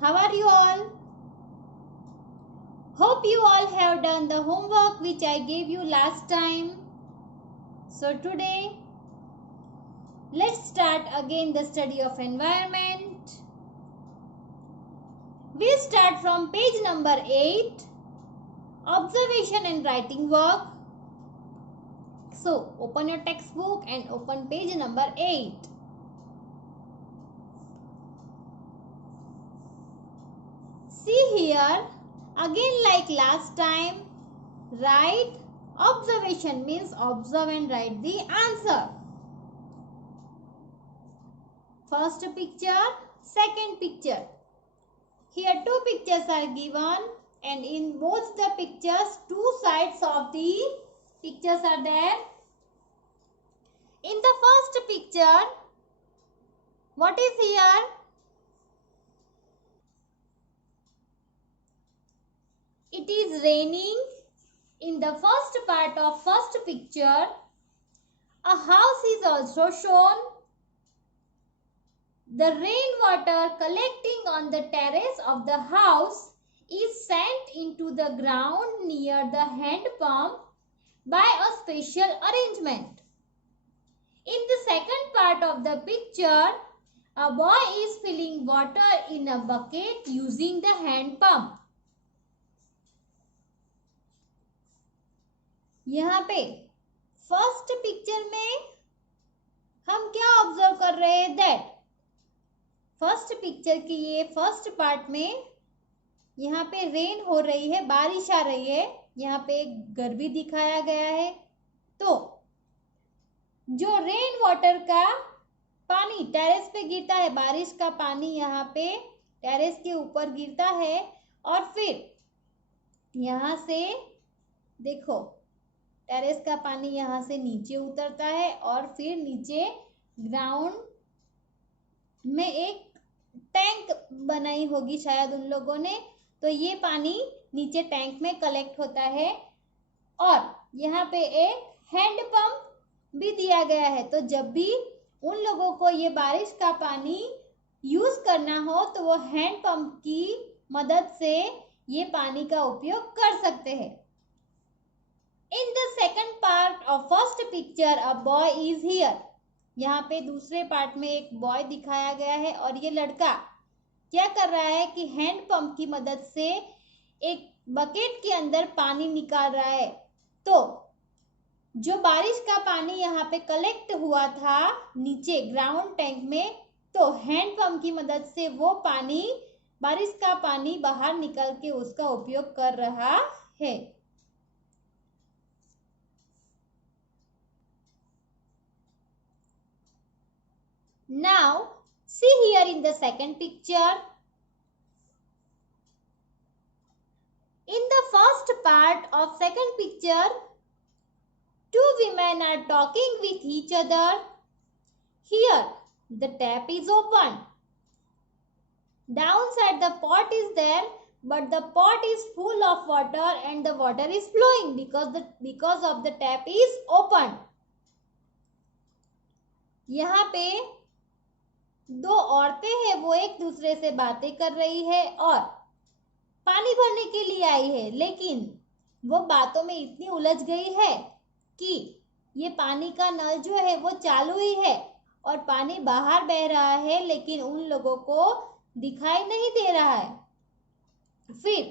How are you all? Hope you all have done the homework which I gave you last time. So today, let's start again the study of environment. We'll start from page number 8, observation and writing work. So open your textbook and open page number 8. See here, again like last time, write observation means observe and write the answer. First picture, second picture. Here two pictures are given and in both the pictures two sides of the pictures are there. In the first picture, what is here? It is raining. In the first part of first picture, a house is also shown. The rainwater collecting on the terrace of the house is sent into the ground near the hand pump by a special arrangement. In the second part of the picture, a boy is filling water in a bucket using the hand pump. यहाँ पे first picture में हम क्या ऑब्जर्व कर रहे हैं? That first picture की ये फर्स्ट पार्ट में यहाँ पे रेन हो रही है, बारिश आ रही है, यहाँ पे एक घर भी दिखाया गया है. तो जो रेन वाटर का पानी टेरेस पे गिरता है, बारिश का पानी यहाँ पे टेरेस के ऊपर गिरता है और फिर यहाँ से देखो टेरेस का पानी यहाँ से नीचे उतरता है और फिर नीचे ग्राउंड में एक टैंक बनाई होगी शायद उन लोगों ने, तो ये पानी नीचे टैंक में कलेक्ट होता है और यहाँ पे एक हैंड पंप भी दिया गया है. तो जब भी उन लोगों को ये बारिश का पानी यूज करना हो तो वो हैंड पंप की मदद से ये पानी का उपयोग कर सकते हैं. In the second part of first picture, a boy is here. यहाँ पे दूसरे पार्ट में एक बॉय दिखाया गया है और ये लड़का क्या कर रहा है कि हैंड पंप की मदद से एक बकेट के अंदर पानी निकाल रहा है. तो जो बारिश का पानी यहाँ पे कलेक्ट हुआ था नीचे ग्राउंड टैंक में, तो हैंड पंप की मदद से वो पानी बारिश का पानी बाहर निकल के उसका उपयोग कर रहा है. Now, see here in the second picture. In the first part of second picture, two women are talking with each other. Here, the tap is open. Downside the pot is there, but the pot is full of water and the water is flowing because of the tap is open. यहाँ पे दो औरतें हैं, वो एक दूसरे से बातें कर रही है और पानी भरने के लिए आई है, लेकिन वो बातों में इतनी उलझ गई है कि ये पानी का नल जो है वो चालू ही है और पानी बाहर बह रहा है, लेकिन उन लोगों को दिखाई नहीं दे रहा है. फिर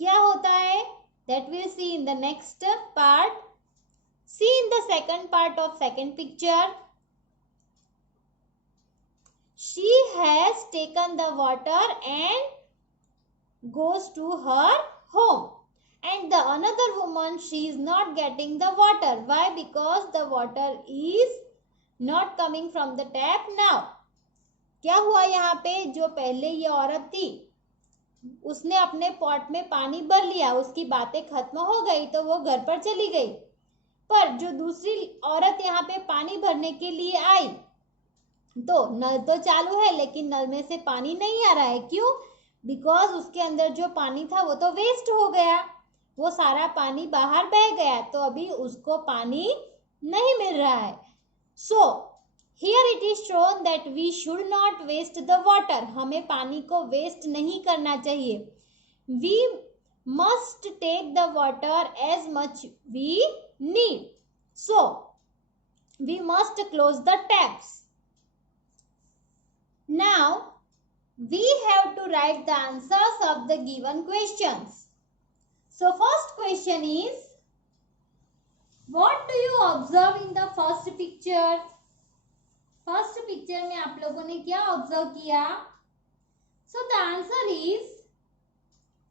क्या होता है? That we'll see in the next part. See in the second part of second picture. She has taken the water and goes to her home. And the another woman, she is not getting the water. Why? Because the water is not coming from the tap now. क्या हुआ यहाँ पे? जो पहले ये औरत थी उसने अपने पॉट में पानी भर लिया, उसकी बातें खत्म हो गई तो वो घर पर चली गई. पर जो दूसरी औरत यहाँ पे पानी भरने के लिए आई तो नल तो चालू है लेकिन नल में से पानी नहीं आ रहा है. क्यों? बिकॉज उसके अंदर जो पानी था वो तो वेस्ट हो गया, वो सारा पानी बाहर बह गया, तो अभी उसको पानी नहीं मिल रहा है. सो Here it is shown that we should not waste the water. हमें पानी को वेस्ट नहीं करना चाहिए. We must take the water as much we need. So we must close the taps. Now we have to write the answers of the given questions. So first question is, what do you observe in the first picture? First picture में आप लोगों ने क्या observe किया? So the answer is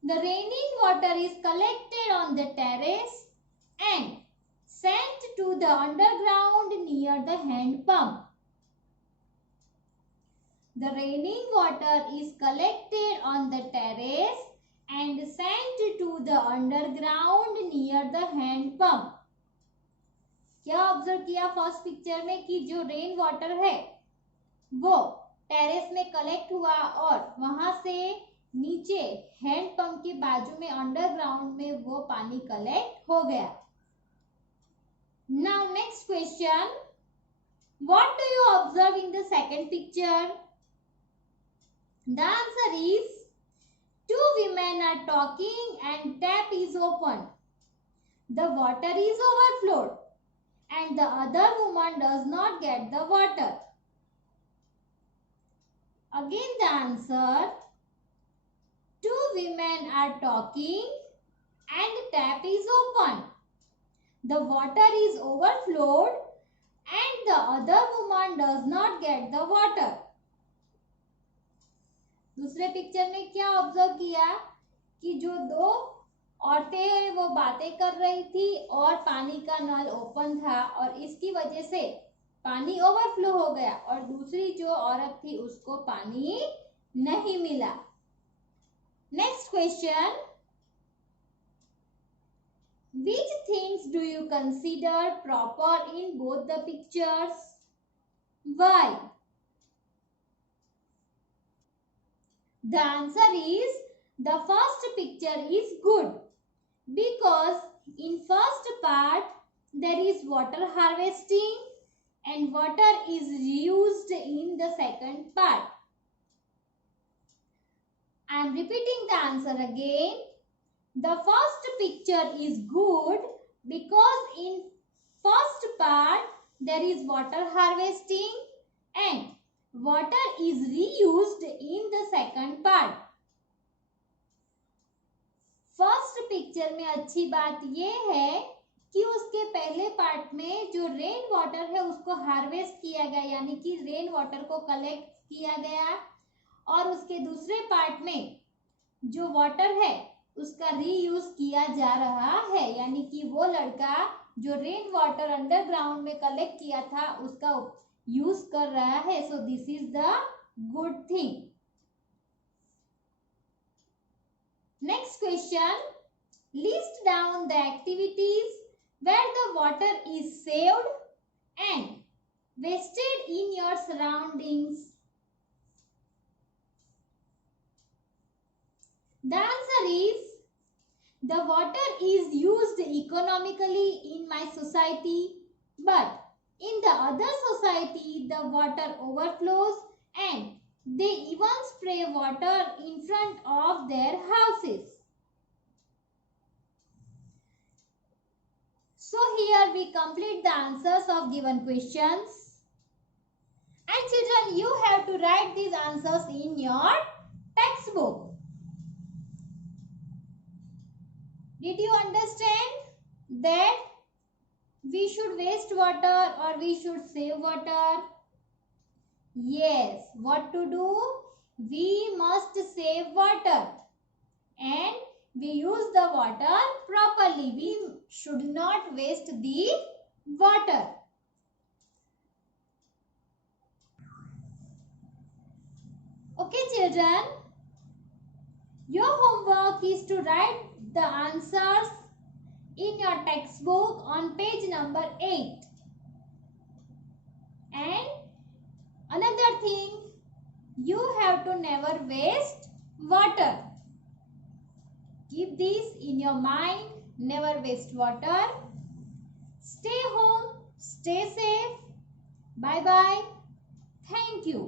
the raining water is collected on the terrace and sent to the underground near the hand pump. The raining water is collected on the terrace and sent to the underground near the hand pump. क्या observe किया first picture में कि जो rain water है वो टेरेस में कलेक्ट हुआ और वहां से नीचे हैंड पंप के बाजू में अंडरग्राउंड में वो पानी कलेक्ट हो गया. Now next question, what do you observe in the second picture? The answer is two women are talking and tap is open. The water is overflowed and the other woman does not get the water. Again the answer, two women are talking and tap is open. The water is overflowed and the other woman does not get the water. दूसरे पिक्चर में क्या observe किया कि जो दो औरतें वो बातें कर रही थी और पानी का नल ओपन था और इसकी वजह से पानी ओवरफ्लो हो गया और दूसरी जो औरत थी उसको पानी नहीं मिला. Next question, which things do you consider proper in both the pictures? Why? The answer is the first picture is good because in first part there is water harvesting and water is used in the second part. I am repeating the answer again. The first picture is good because in first part there is water harvesting and water is reused in the second part. First picture में अच्छी बात यह है कि उसके पहले पार्ट में जो रेन वाटर है उसको हार्वेस्ट किया गया यानी कि रेन वाटर को कलेक्ट किया गया और उसके दूसरे पार्ट में जो वाटर है उसका रीयूज किया जा रहा है यानी कि वो लड़का जो रेन वाटर अंडरग्राउंड में कलेक्ट किया था उसका यूज कर रहा है. So this is the good thing. Next question, list down the activities where the water is saved and wasted in your surroundings. The answer is the water is used economically in my society, but in the other society the water overflows and they even spray water in front of their houses. So here we complete the answers of given questions. And children, you have to write these answers in your textbook. Did you understand that we should waste water or we should save water? Yes, what to do? We must save water and we use the water properly. We should not waste the water. Okay children, your homework is to write the answers in your textbook on page number 8. And another thing, you have to never waste water. Keep this in your mind, never waste water. Stay home, stay safe. Bye bye. Thank you.